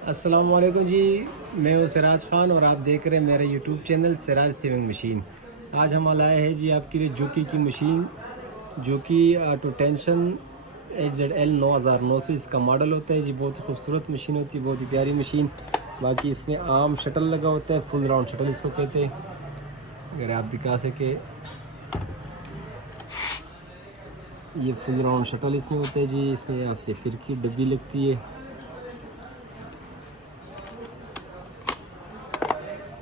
अस्सलाम वालेकुम जी। मैं हूँ सिराज ख़ान और आप देख रहे हैं मेरा YouTube channel Siraj sewing machine. आज हम लाए हैं जी आपके लिए जोकी की मशीन, जो कि ऑटो टेंशन HZL 9900 इसका मॉडल होता है जी। बहुत ही खूबसूरत मशीन होती है, बहुत ही प्यारी मशीन। बाकी इसमें आम शटल लगा होता है, फुल राउंड शटल इसको कहते हैं। अगर आप दिखा सके, ये फुल राउंड शटल इसमें होता है जी। इसमें आपसे फिर की डब्बी लगती है।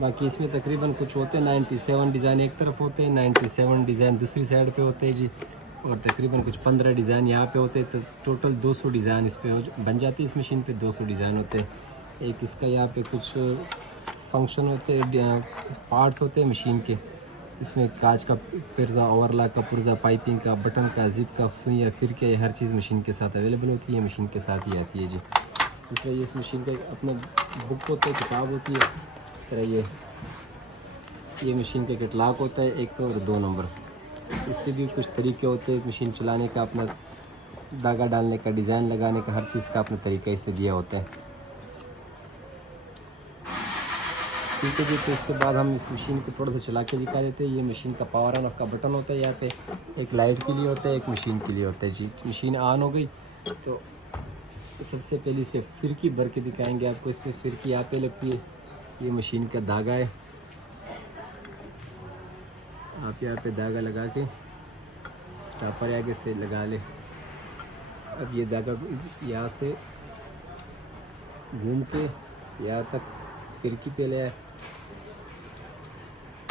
बाकी इसमें तकरीबन कुछ होते हैं 97 डिज़ाइन एक तरफ होते हैं, 97 डिज़ाइन दूसरी साइड पे होते हैं जी। और तकरीबन कुछ 15 डिज़ाइन यहाँ पे होते हैं। तो टोटल 200 डिज़ाइन इस पे बन जाती है। इस मशीन पे 200 डिज़ाइन होते हैं। एक इसका यहाँ पे कुछ फंक्शन होते हैं, पार्ट्स होते हैं मशीन के। इसमें कांच का पुर्जा, ओवरलॉक का पुर्जा, पाइपिंग का, बटन का, जिप का, सुइयाँ, फिर के हर चीज़ मशीन के साथ अवेलेबल होती है। मशीन के साथ ही आती है जी। इसलिए इस मशीन का अपना बुक होता है, किताब होती है। इस तरह ये मशीन का कैटलॉग होता है 1 और 2 नंबर। इसके भी कुछ तरीके होते हैं मशीन चलाने का, अपना धागा डालने का, डिज़ाइन लगाने का, हर चीज़ का अपना तरीका इसमें दिया होता है। ठीक है जी। तो इसके बाद हम इस मशीन को थोड़ा सा चला के दिखा देते हैं। ये मशीन का पावर ऑन ऑफ का बटन होता है। यहाँ पे एक लाइट के लिए होता है, एक मशीन के लिए होता है जी। मशीन ऑन हो गई तो सबसे पहले इस पर फिरकी भर के दिखाएंगे आपको। इस पर फिरकी यहाँ पे लगती है, ये मशीन का धागा है। आप यहाँ पे धागा लगा के स्टॉपर आगे से लगा ले। अब ये धागा यहाँ से घूम के यहाँ तक फिरकी पे ले आए,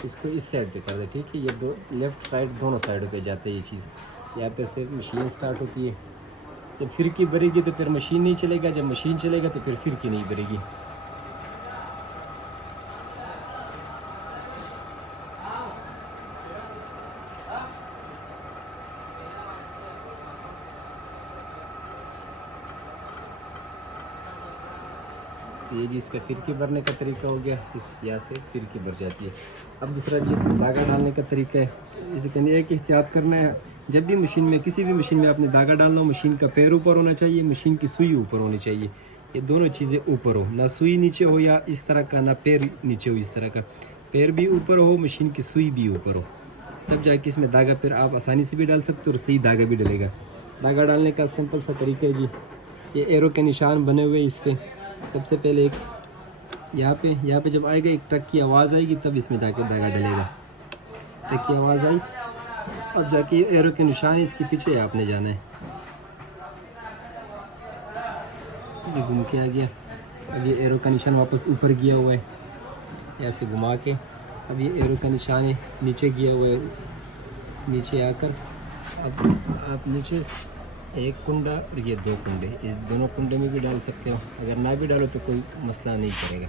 इसको इस साइड पे कर दे। ठीक है, ये दो लेफ़्ट राइट दोनों साइडों पे जाते हैं ये चीज़। यहाँ पे से मशीन स्टार्ट होती है। जब फिरकी भरेगी तो फिर मशीन नहीं चलेगा, जब मशीन चलेगा तो फिर फिरकी नहीं भरेगी। तो ये जी इसका फिरकी भरने का तरीका हो गया। इस यहाँ से फिरकी भर जाती है। अब दूसरा भी इसमें धागा डालने का तरीका है। इसलिए एक एहतियात करना है, जब भी मशीन में, किसी भी मशीन में आपने धागा डालना हो, मशीन का पैर ऊपर होना चाहिए, मशीन की सुई ऊपर होनी चाहिए। ये दोनों चीज़ें ऊपर हो, ना सुई नीचे हो या इस तरह का, ना पैर नीचे हो इस तरह का। पैर भी ऊपर हो, मशीन की सुई भी ऊपर हो, तब जाके इसमें धागा फिर आप आसानी से भी डाल सकते हो और सही धागा भी डलेगा। धागा डालने का सिंपल सा तरीका है जी। ये एरो के निशान बने हुए इस पर। सबसे पहले एक यहाँ पे जब आएगा, एक टक की आवाज़ आएगी, तब इसमें जाके धागा डलेगा। टक की आवाज़ आई, अब जाके एरो के निशान इसके पीछे आपने जाना है। ये घूम के आ गया। अब ये एरो का निशान वापस ऊपर गया हुआ है, ऐसे घुमा के। अब ये एरो का निशान है नीचे गया हुआ है, नीचे आकर अब आप नीचे एक कुंडा और ये 2 कुंडे, इस दोनों कुंडे में भी डाल सकते हो। अगर ना भी डालो तो कोई मसला नहीं करेगा।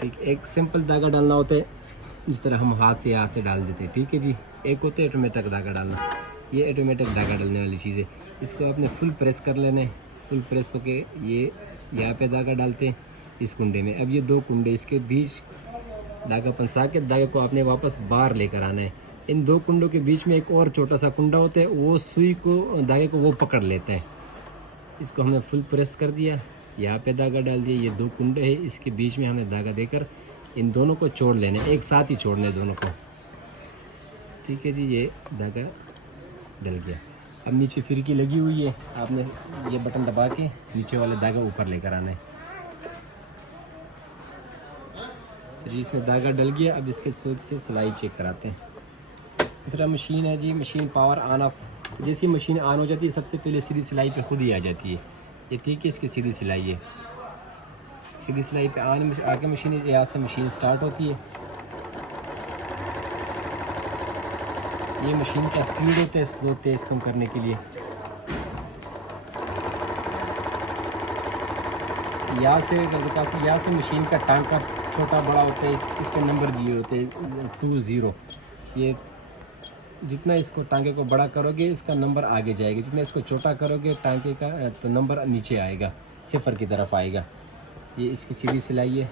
ठीक, एक सिंपल धागा डालना होता है जिस तरह हम हाथ से यहाँ से डाल देते हैं। ठीक है जी। एक होता है ऑटोमेटिक धागा डालना, ये ऑटोमेटिक धागा डालने वाली चीज़ है। इसको आपने फुल प्रेस कर लेना है। फुल प्रेस होके ये यहाँ पे धागा डालते हैं इस कुंडे में। अब ये 2 कुंडे, इसके बीच धागा फंसा के धागे को आपने वापस बाहर लेकर आना है। इन 2 कुंडों के बीच में एक और छोटा सा कुंडा होता है, वो सुई को, धागे को वो पकड़ लेता है। इसको हमने फुल प्रेस कर दिया, यहाँ पे धागा डाल दिया। ये 2 कुंडे हैं, इसके बीच में हमने धागा देकर इन दोनों को जोड़ लेना है, एक साथ ही छोड़ना है दोनों को। ठीक है जी, ये धागा डल गया। अब नीचे फिरकी लगी हुई है, आपने ये बटन दबा के नीचे वाला धागा ऊपर लेकर आना है। फिर इसमें धागा डल गया। अब इसके स्विच से सिलाई चेक कराते हैं। दूसरा मशीन है जी, मशीन पावर ऑन ऑफ। जैसी मशीन ऑन हो जाती है, सबसे पहले सीधी सिलाई पे खुद ही आ जाती है ये। ठीक है, इसकी सीधी सिलाई है। सीधी सिलाई पे आके मशीन यहाँ से मशीन स्टार्ट होती है। ये मशीन का स्पीड होता है स्लो तेज़ कम करने के लिए। यहाँ से मशीन का टांका छोटा बड़ा होता है। इस पर नंबर दिए होते हैं 20। ये जितना इसको टांके को बड़ा करोगे, इसका नंबर आगे जाएगा। जितना इसको छोटा करोगे टांके का, तो नंबर नीचे आएगा, 0 की तरफ आएगा। ये इसकी सीधी सिलाई है।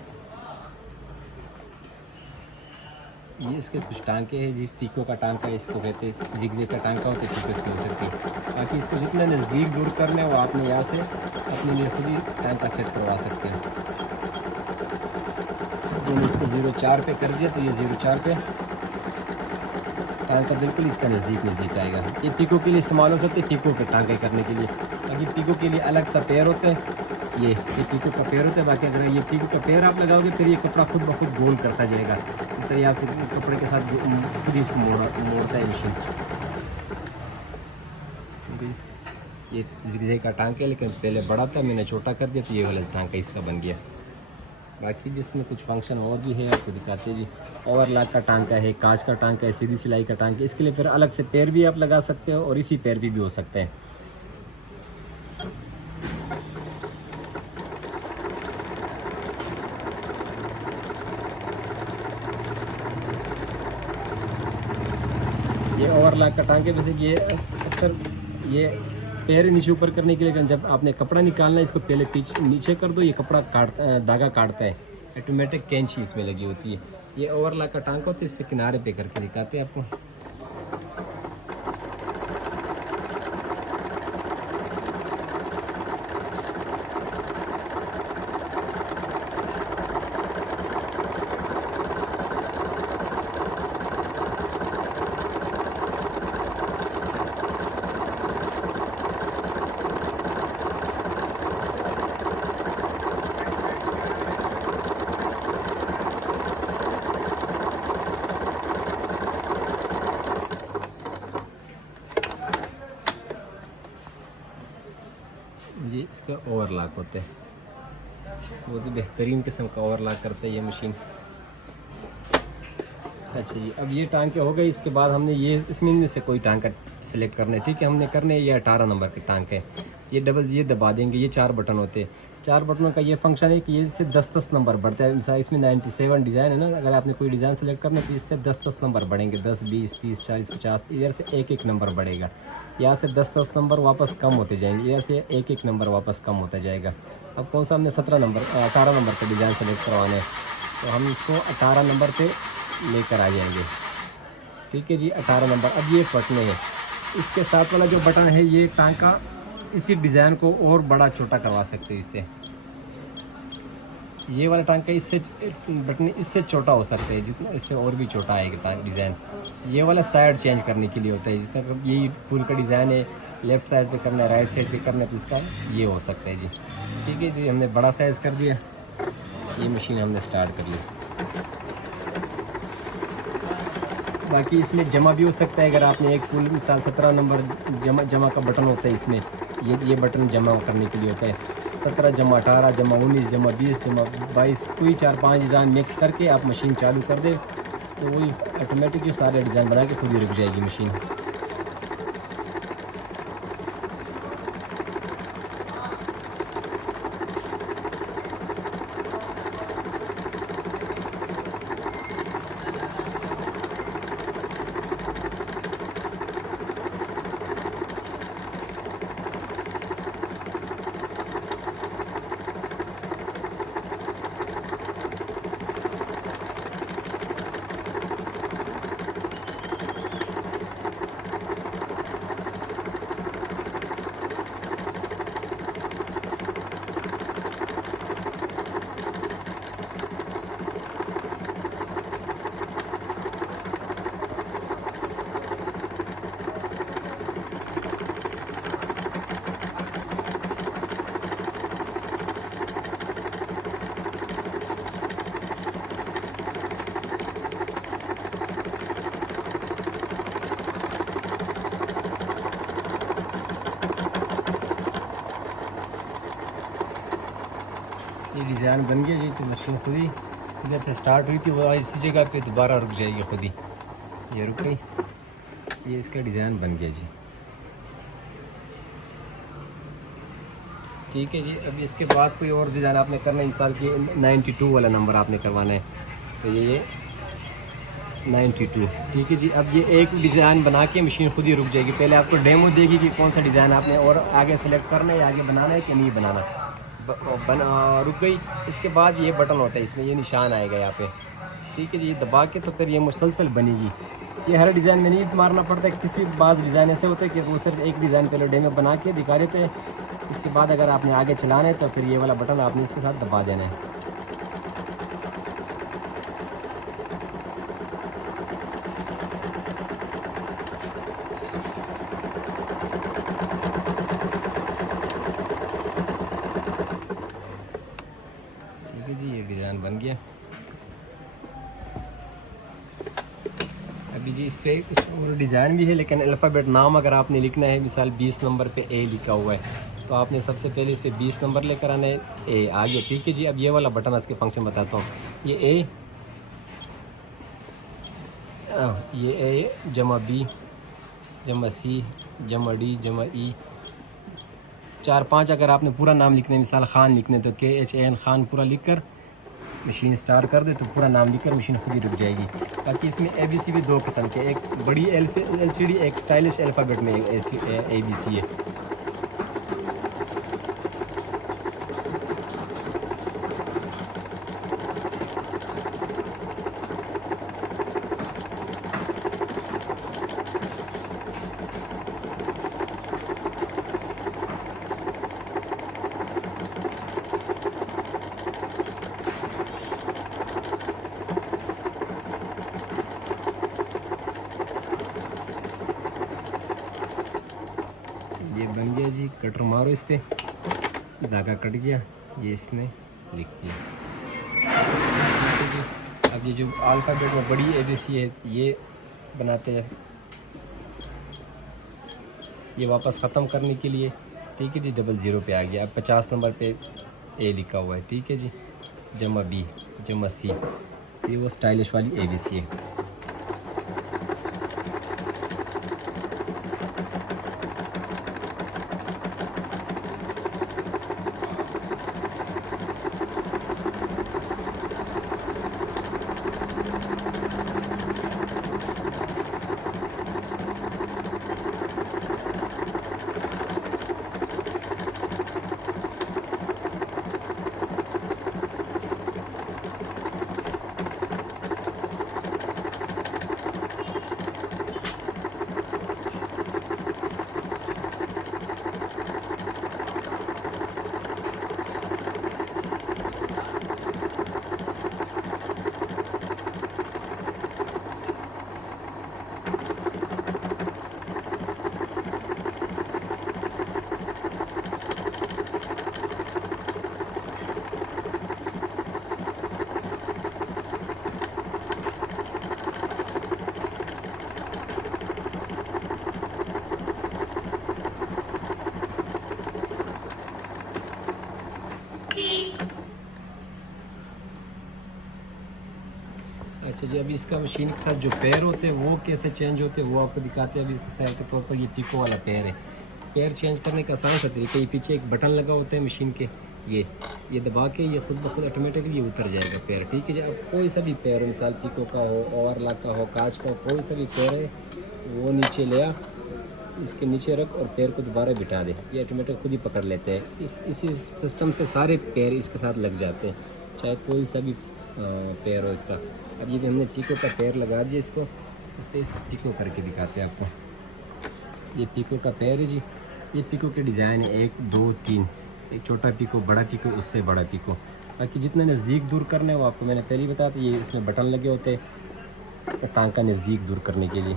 ये इसके कुछ टांके हैं जी, पीको का टांका इसको कहते हैं, जिगजैग का टांका होता है, पीको इसको हो सकती है। बाकी इसको जितना नज़दीक दूर करना है वो आपने यहाँ से अपने लिए खुद ही टांका सेट करवा सकते हैं। मैंने इसको 0.4 पे कर दिया तो ये 0.4 पे टांका बिल्कुल इसका नज़दीक आएगा। ये पीको के लिए इस्तेमाल हो सकते हैं, पीको पे टांके करने के लिए। बाकी पीको के लिए अलग सा पैर होता है, ये पीको का पैर होता है। बाकी अगर ये पीको का पैर आप लगाओगे फिर ये कपड़ा खुद ब खुद गोल करता जाएगा। इस तरह यहाँ से कपड़े के साथ खुद ही इसको मोड़ता है मशीन। ये जिगजैग का टांका है, लेकिन पहले बड़ा था, मैंने छोटा कर दिया तो ये वाला टांका इसका बन गया। बाकी भी इसमें कुछ फंक्शन और भी है, आपको दिखाते हैं जी। ओवरलॉक का टांका है, कांच का टांका है, सीधी सिलाई का टांका है। इसके लिए फिर अलग से पैर भी आप लगा सकते हो और इसी पैर भी हो सकते हैं। ये ओवरलॉक का टांके वैसे ये अक्सर ये पैर नीचे ऊपर करने के लिए, जब आपने कपड़ा निकालना है इसको पहले पीछे नीचे कर दो, ये कपड़ा धागा काटता है। ऑटोमेटिक कैंची इसमें लगी होती है। ये ओवरलॉक का टांका होता है, इस पे किनारे पे करके दिखाते हैं आपको। ये इसका ओवरलॉक होता है, बहुत ही बेहतरीन किस्म का ओवरलॉक करता है ये मशीन। अच्छा जी, अब ये टांके हो गए। इसके बाद हमने ये इसमें से कोई टांका सिलेक्ट करना है, ठीक है। हमने करने ये 18 नंबर के टांके हैं। ये डबल ये दबा देंगे, ये 4 बटन होते हैं। 4 बटनों का ये फंक्शन है कि ये इससे 10-10 नंबर बढ़ता है। मिसाल इसमें 97 डिज़ाइन है ना, अगर आपने कोई डिज़ाइन सेलेक्ट करना है तो इससे 10-10 नंबर बढ़ेंगे, 10, 20, 30, 40, 50, इधर से एक नंबर बढ़ेगा। यहाँ से 10-10 नंबर वापस कम होते जाएंगे, यहाँ से एक नंबर वापस कम होता जाएगा। अब कौन सा हमने 18 नंबर का डिज़ाइन सेलेक्ट करवाना है, तो हम इसको 18 नंबर पर लेकर आ जाएंगे। ठीक है जी, 18 नंबर। अब ये बटने हैं, इसके साथ वाला जो बटन है ये टांका इसी डिज़ाइन को और बड़ा छोटा करवा सकते हो इससे। ये वाला टांका इससे बटन इससे छोटा हो सकता है, जितना इससे और भी छोटा आएगा डिज़ाइन। ये वाला साइड चेंज करने के लिए होता है, जिस तरह यही फुल का डिज़ाइन है, लेफ़्ट साइड पे करना है, राइट साइड पे करना है, तो इसका ये हो सकता है जी। ठीक है जी, हमने बड़ा साइज़ कर दिया। ये मशीन हमने स्टार्ट कर ली। बाकी इसमें जमा भी हो सकता है, अगर आपने एक फुल मिसाल 17 नंबर जमा का बटन होता है इसमें, ये बटन जमा करने के लिए होता है। 17 जमा 18 जमा 19 जमा 20 जमा 22 कोई 4-5 डिज़ाइन मिक्स करके आप मशीन चालू कर दे तो वही ऑटोमेटिक ये सारे डिज़ाइन बना के खुद ही रुक जाएगी मशीन। ये डिज़ाइन बन गया जी, तो मशीन खुद ही इधर से स्टार्ट हुई थी वो इसी जगह पे दोबारा रुक जाएगी खुद ही। ये रुक गई, ये इसका डिज़ाइन बन गया जी। ठीक है जी, अब इसके बाद कोई और डिज़ाइन आपने करना है, मिसाल की 92 वाला नंबर आपने करवाना है, तो ये 92। ठीक है जी, अब ये एक डिज़ाइन बना के मशीन खुद ही रुक जाएगी। पहले आपको डेमो देगी कि कौन सा डिज़ाइन आपने और आगे सेलेक्ट करना है, आगे बनाना है कि नहीं बनाना। रुक गई। इसके बाद ये बटन होता है, इसमें ये निशान आएगा यहाँ पे, ठीक है जी। दबा के तो फिर ये मुसलसल बनेगी। ये हर डिज़ाइन में नहीं मारना पड़ता है, किसी बाज़ डिज़ाइन ऐसे होते हैं कि वो सिर्फ एक डिज़ाइन पहले डेमो बना के दिखा देते हैं, उसके बाद अगर आपने आगे चलाना है तो फिर ये वाला बटन आपने इसके साथ दबा देना है। ठीक है जी, ये डिज़ाइन बन गया। अभी जी इस पर और डिज़ाइन भी है, लेकिन अल्फ़ाबेट नाम अगर आपने लिखना है, मिसाल 20 नंबर पे ए लिखा हुआ है, तो आपने सबसे पहले इस पर 20 नंबर लेकर आना है, ए आ गया। ठीक है जी। अब ये वाला बटन इसके फंक्शन बताता हूँ। ये ए जमा बी जमा सी जमा डी जमा ई, 4-5 अगर आपने पूरा नाम लिखना है, मिसाल खान लिखने तो KHAN खान पूरा लिख कर मशीन स्टार्ट कर दे तो पूरा नाम लिखकर मशीन खुद ही रुक जाएगी। बाकी इसमें ABC भी 2 किस्म के, एक बड़ी LCD, एक स्टाइलिश अल्फ़ाबेट में ABC है। ये बन गया जी। कटर मारो इस पर, धागा कट गया, ये इसने लिख दिया। अब ये जो अल्फ़ाबेट में बड़ी ABC है, ये बनाते हैं ये वापस ख़त्म करने के लिए। ठीक है जी। 00 पे आ गया। अब 50 नंबर पे ए लिखा हुआ है। ठीक है जी। जमा B जमा C, ये वो स्टाइलिश वाली ABC है। अच्छा जी। अभी इसका मशीन के साथ जो पैर होते हैं वो कैसे चेंज होते हैं वो आपको दिखाते हैं। अभी मिसाल के तौर पर ये पिको वाला पैर है, पैर चेंज करने का आसान सा तरीका, ये पीछे एक बटन लगा होता है मशीन के, ये दबा के ये खुद ब खुद ऑटोमेटिकली ये उतर जाएगा पैर। ठीक है जी। अब कोई सा भी पैर, मिसाल पिको का हो, ओवरलॉक का हो, कांच का हो, कोई सा भी पैर है वो नीचे ले आ, इसके नीचे रख और पैर को दोबारा बिठा दे, ये ऑटोमेटिक खुद ही पकड़ लेते हैं। इसी सिस्टम से सारे पैर इसके साथ लग जाते हैं, चाहे कोई सा भी पैर हो इसका। अब ये भी हमने पिको का पैर लगा दिया, इसको इस पर पिको करके दिखाते हैं आपको। ये पिको का पैर है जी। ये पिको के डिज़ाइन है 1 2 3, एक छोटा पिको, बड़ा पिको, उससे बड़ा पिको। बाकी जितना नज़दीक दूर करना है वो आपको मैंने पहले ही बताया था। ये इसमें बटन लगे होते हैं टांग का नज़दीक दूर करने के लिए।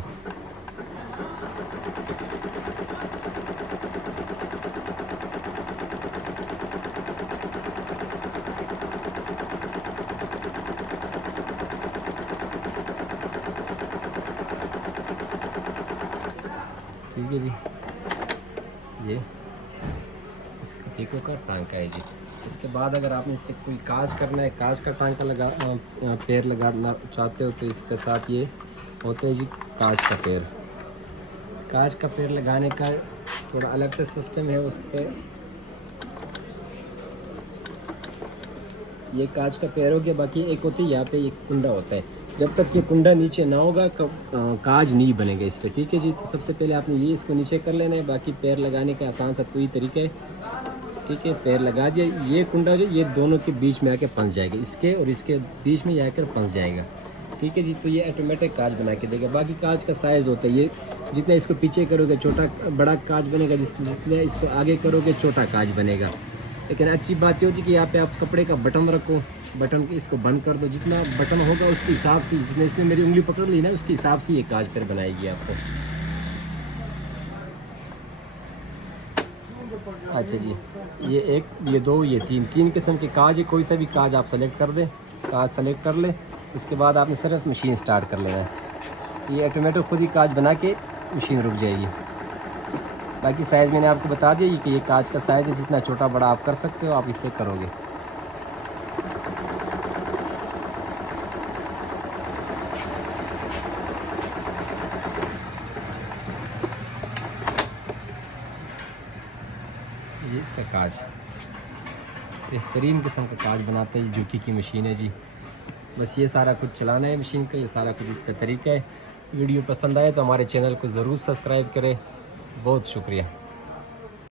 ठीक है जी। ये इसका पिको का टांका है जी। इसके बाद अगर आपने इस पर कोई काज करना है, काज का टांका लगा पैर लगाना चाहते हो तो इसके साथ ये होते हैं जी काज का पैर। काज का पैर लगाने का थोड़ा अलग से सिस्टम है। उस पर ये काज का पैर हो गया। बाकी एक होती है यहाँ पे एक कुंडा होता है, जब तक ये कुंडा नीचे ना होगा काज नहीं बनेगा इस पर। ठीक है जी। तो सबसे पहले आपने ये इसको नीचे कर लेना है। बाकी पैर लगाने का आसान सा कोई तरीका है। ठीक है, पैर लगा दिया, ये कुंडा जो ये दोनों के बीच में आके फंस जाएगा, इसके और इसके बीच में आकर फंस जाएगा। ठीक है जी। तो ये ऑटोमेटिक कांच बना के देगा। बाकी कांच का साइज़ होता है ये, जितना इसको पीछे करोगे छोटा बड़ा कांच बनेगा, जितने इसको आगे करोगे छोटा कांच बनेगा। लेकिन अच्छी बात ये होती है कि यहाँ पे आप कपड़े का बटन रखो, बटन के इसको बंद कर दो, जितना बटन होगा उसके हिसाब से, जितने इसने मेरी उंगली पकड़ ली ना उसके हिसाब से ये कांच फिर बनाएगी आपको। अच्छा जी, ये एक, ये दो, ये तीन किस्म के कांच है। कोई सा भी कांच आप सेलेक्ट कर दें, कांच सेलेक्ट कर ले, उसके बाद आपने सिर्फ मशीन स्टार्ट कर लेना है। ये ऑटोमेटिक खुद ही कांच बना के मशीन रुक जाएगी। बाकी साइज़ मैंने आपको बता दिया कि ये कांच का साइज़ है, जितना छोटा बड़ा आप कर सकते हो आप इससे करोगे। ये इसका कांच बेहतरीन किस्म का कांच बनाते हैं, जुकी की मशीन है जी। बस ये सारा कुछ चलाना है मशीन का, ये सारा कुछ इसका तरीका है। वीडियो पसंद आए तो हमारे चैनल को ज़रूर सब्सक्राइब करें। बहुत शुक्रिया।